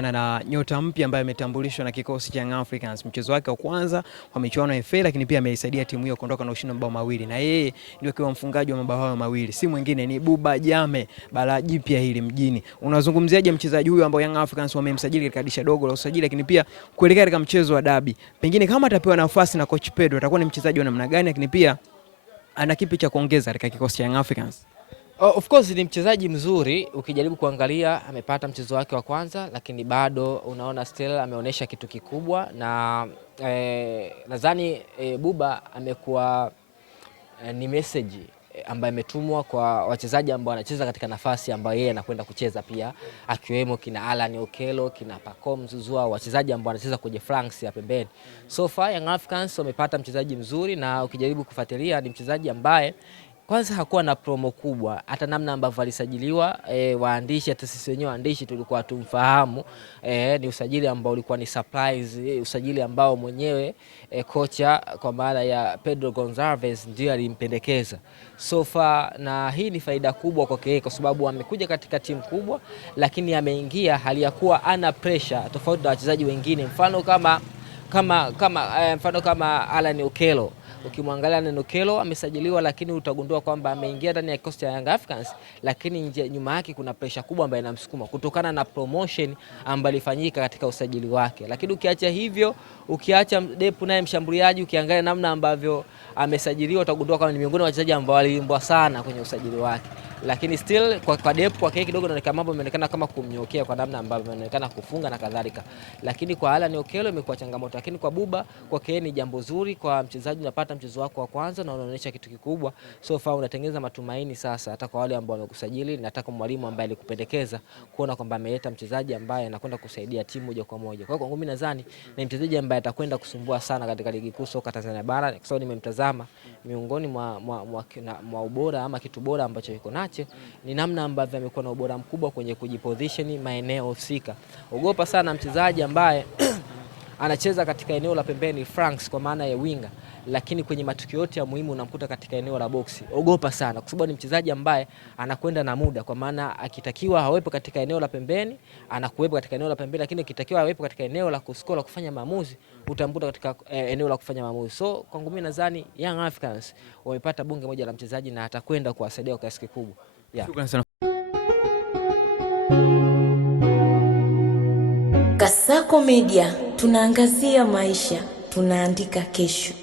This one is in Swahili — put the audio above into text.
Na nyota mpya ambaye ametambulishwa na kikosi cha Young Africans, mchezo wake wa kwanza kwa michuano ya FA, lakini pia ameisaidia timu hiyo kuondoka na ushindi wa mabao mawili, na yeye ndio akiwa mfungaji wa mabao hayo mawili, si mwingine ni Buba Jame, bala jipya hili mjini. Unazungumziaje mchezaji huyu ambao Young Africans wamemsajili katika dirisha dogo la usajili, lakini pia kuelekea katika mchezo wa dabi, pengine kama atapewa nafasi na coach Pedro atakuwa ni mchezaji wa namna gani, lakini pia ana kipi cha kuongeza katika kikosi cha Young Africans? Of course ni mchezaji mzuri, ukijaribu kuangalia amepata mchezo wake wa kwanza, lakini bado unaona still ameonyesha kitu kikubwa, na nadhani Buba amekuwa ni message ambayo imetumwa kwa wachezaji ambao wanacheza katika nafasi ambayo yeye anakwenda kucheza pia, akiwemo kina Alan Okello, kina Pacome Zouzoua, wachezaji ambao wanacheza kwenye flanks ya pembeni. So far Young Africans wamepata mchezaji mzuri, na ukijaribu kufuatilia ni mchezaji ambaye kwanza hakuwa na promo kubwa, hata namna ambavyo alisajiliwa waandishi, hata sisi wenyewe waandishi tulikuwa tumfahamu. Ni usajili ambao ulikuwa ni surprise, usajili ambao mwenyewe kocha kwa maana ya Pedro Gonçalves ndio alimpendekeza. So far, na hii ni faida kubwa kwake kwa sababu amekuja katika timu kubwa, lakini ameingia hali ya kuwa ana pressure tofauti na wachezaji wengine, mfano kama Alan Okello. Ukimwangalia Alan Okello amesajiliwa, lakini utagundua kwamba ameingia ndani ya kikosi cha Young Africans, lakini nyuma yake kuna pressure kubwa ambayo inamsukuma kutokana na promotion ambayo ilifanyika katika usajili wake. Lakini ukiacha hivyo, ukiacha Depu naye mshambuliaji, ukiangalia namna ambavyo amesajiliwa, utagundua kama ni miongoni mwa wachezaji ambao waliimbwa sana kwenye usajili wake. Lakini still kwa Depu kwa kile kidogo inaonekana mambo yameonekana kama kumnyokea kwa namna ambavyo inaonekana kufunga na kadhalika. Lakini kwa Alan Okello imekuwa changamoto, lakini kwa Buba kwa kile ni jambo zuri kwa mchezaji, unapata mchezo wako wa kwanza na unaonyesha kitu kikubwa. So far unatengeneza matumaini sasa hata kwa wale ambao wamekusajili, na hata kwa mwalimu ambaye alikupendekeza, kuona kwamba ameleta mchezaji ambaye anakwenda kusaidia timu moja kwa moja. Kwa hiyo kwangu mimi nadhani ni mchezaji ambaye atakwenda kusumbua sana katika ligi kuu soka Tanzania bara, kwa sababu nimemtazama miongoni mwa ubora ama kitu bora ambacho yuko nacho ni namna ambavyo amekuwa na ubora mkubwa kwenye kujiposition maeneo husika. Ogopa sana mchezaji ambaye anacheza katika eneo la pembeni flanks kwa maana ya winger, lakini kwenye matukio yote ya muhimu unamkuta katika eneo la boksi. Ogopa sana kwa sababu ni mchezaji ambaye anakwenda na muda, kwa maana akitakiwa hawepo katika eneo la pembeni anakuwepo katika eneo la pembeni, lakini akitakiwa hawepo katika eneo la kuscore la kufanya maamuzi utamkuta katika eneo la kufanya maamuzi. So kwangu mimi nadhani Young Africans wamepata bunge moja la mchezaji na atakwenda kuwasaidia kwa kiasi kikubwa. Shukrani sana. Kasako Media, tunaangazia maisha, tunaandika kesho.